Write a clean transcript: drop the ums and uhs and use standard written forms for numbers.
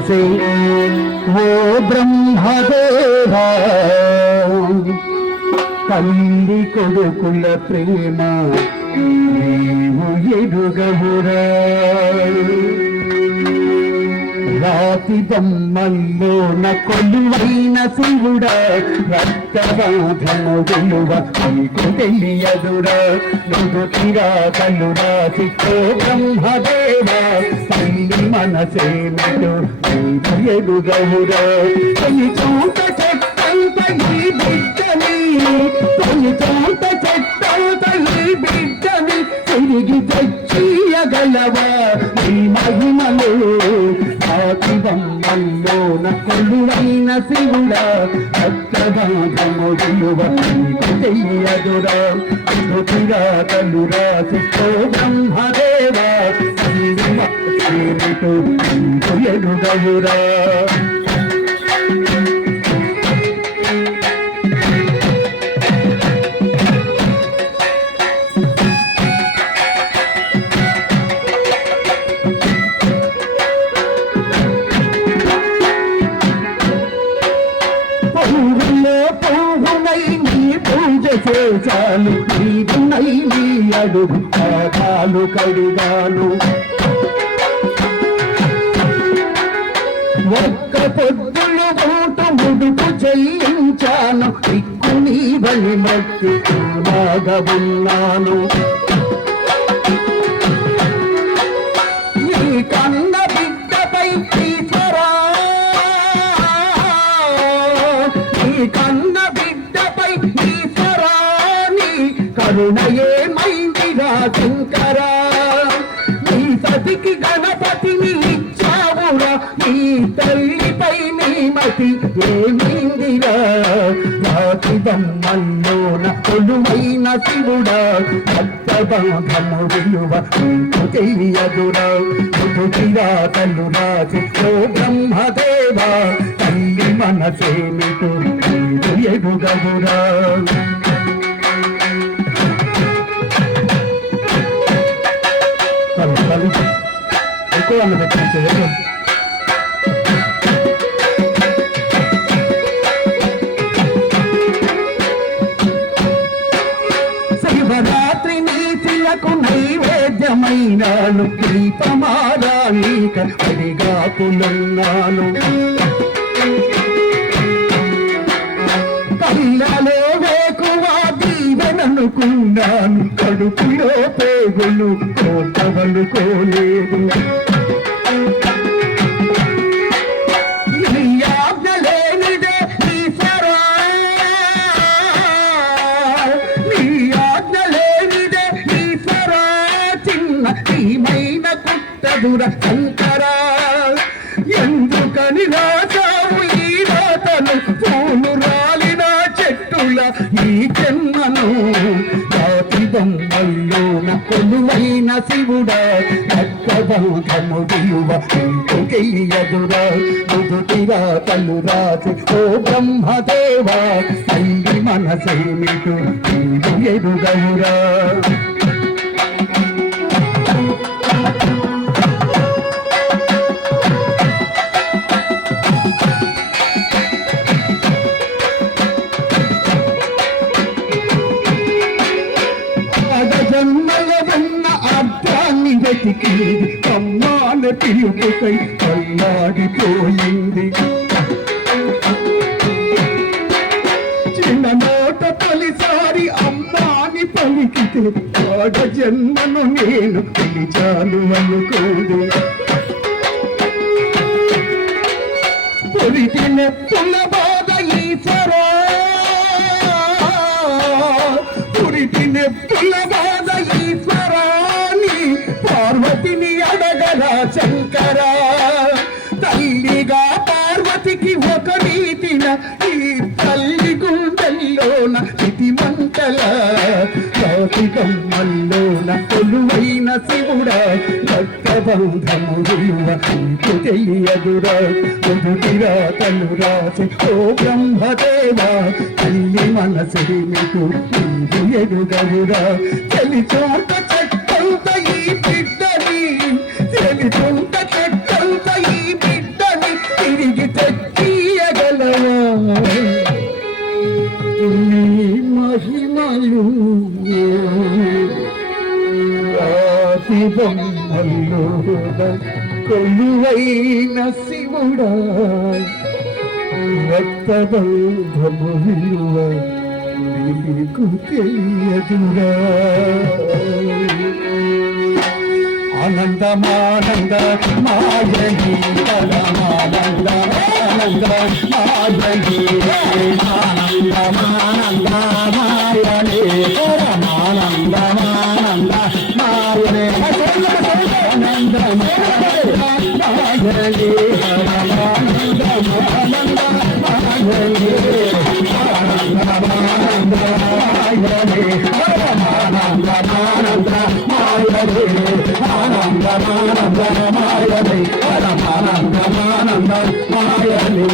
మనసే ఓ బ్రహ్మదేవా తల్లి కొడుకుల ప్రేమ నీవు ఎరుగవురా రాతి బొమ్మల్లోన కొలువైన శివుడా రక్తబాధము విలువ నీకు తెలియదురా నుదుటిరా కలురా చిత్తో బ్రహ్మదేవా తల్లి మనసేమిటో నీవు ఎరుగవురా తల్లి చోట చెట్టంత ఈ బిడ్డని తల్లి చోట చెట్టంత ఈ బిడ్డని తిరిగి తెచ్చియగలవా నీ మహిమలో రాతిబొమ్మల్లోన కొలువైన శివుడా రక్తబాధము విలువ నీకు తెలియదురా నుదుటిరా కలురా చిత్తో బ్రహ్మదేవా తల్లి మనసేమిటో నీవు ఎరుగవురా చేశాను నీకునై నీ అడుగు పాదాలు కడిగాను ఒక్క పొద్దులు ఊట ముడుపు చెల్లించాను దిక్కు నీ బలి మొక్కి బాగా ఉన్నాను నీ కన్న బిడ్డపై ఈశ్వరా నీ కన్న బిడ్డపై కరుణయేమైందిరా శంకరా నీ సతికి గణపతిని ఇచ్చావురా నీ తల్లిపై నీ మతి ఏమైందిరా రాతి బొమ్మల్లోన కొలువైన శివుడా రక్తబాధము విలువ నీకు తెలియదురా నుదుటిరా కలురా చిత్తో బ్రహ్మదేవా తల్లి మనసేమిటో నీవు ఎరుగవురా ఎక్కువ అన్న పెట్టించే శివరాత్రి నీతిలకు నైవేద్యమైనాను దీపమారాణిక అడిగా పులన్నాను కళ్ళలో వేకువా దీవెననుకున్నాను కడుపులో పేగులు కోటవనుకోలేదు నీ ఆజ్ఞ లేనిదే ఈశ్వరా నీ ఆజ్ఞ లేనిదే ఈశ్వరా చిన్న నీమైన కుట్టదుర శంకరా ఎందుకని రాసావు ఈ రాతను పూలు రాలిన చెట్టుల ఈ జన్మను రాతి బొమ్మల్లోన కొలువైన శివుడా రక్తబాధము విలువ నీకు తెలియదురా నుదుటిరా కలురా చిత్తో బ్రహ్మదేవా తల్లి మనసేమిటో నీవు ఎరుగవురా అమ్మాన పిలుపుకై కల్లాడిపోయింది చిన్నమాట తొలిసారి అమ్మాని పలికితే ఆడ జన్మను నేను పిలిచాను అనుకోదు పొరిటి నెప్పుల బాధ ఈశ్వరా పొరిటి నెప్పుల బాధ ఈశ్వరా పార్వతిని అడగరా శంకరా తల్లిగా పార్వతికి ఒక రీతిన ఈ తల్లి గుండెల్లోన ఇది మంటల రాతి బొమ్మల్లోన కొలువైన శివుడా రక్తబంధము విలువ నీకు తెలియదురా నుదుటిరా కలురా చిత్తో బ్రహ్మదేవా తల్లి మనసేమిటో నీవు ఎరుగవురా చలి చోట చెట్టంత ఈ బిడ్డని చెలి చోట చెట్టంత ఈ బిడ్డని కొలువైన శివుడా రక్తబంధము విలువ నీకు తెలియదురా ఆనందమానంద మాయని పరమానంద ఆనంద మాయని ఆనందమానంద మాయని పరమానంద ఆనంద మాయని ఆనంద మాయని పరమానంద ఆనంద మాయని ఆనందమానంద మాయని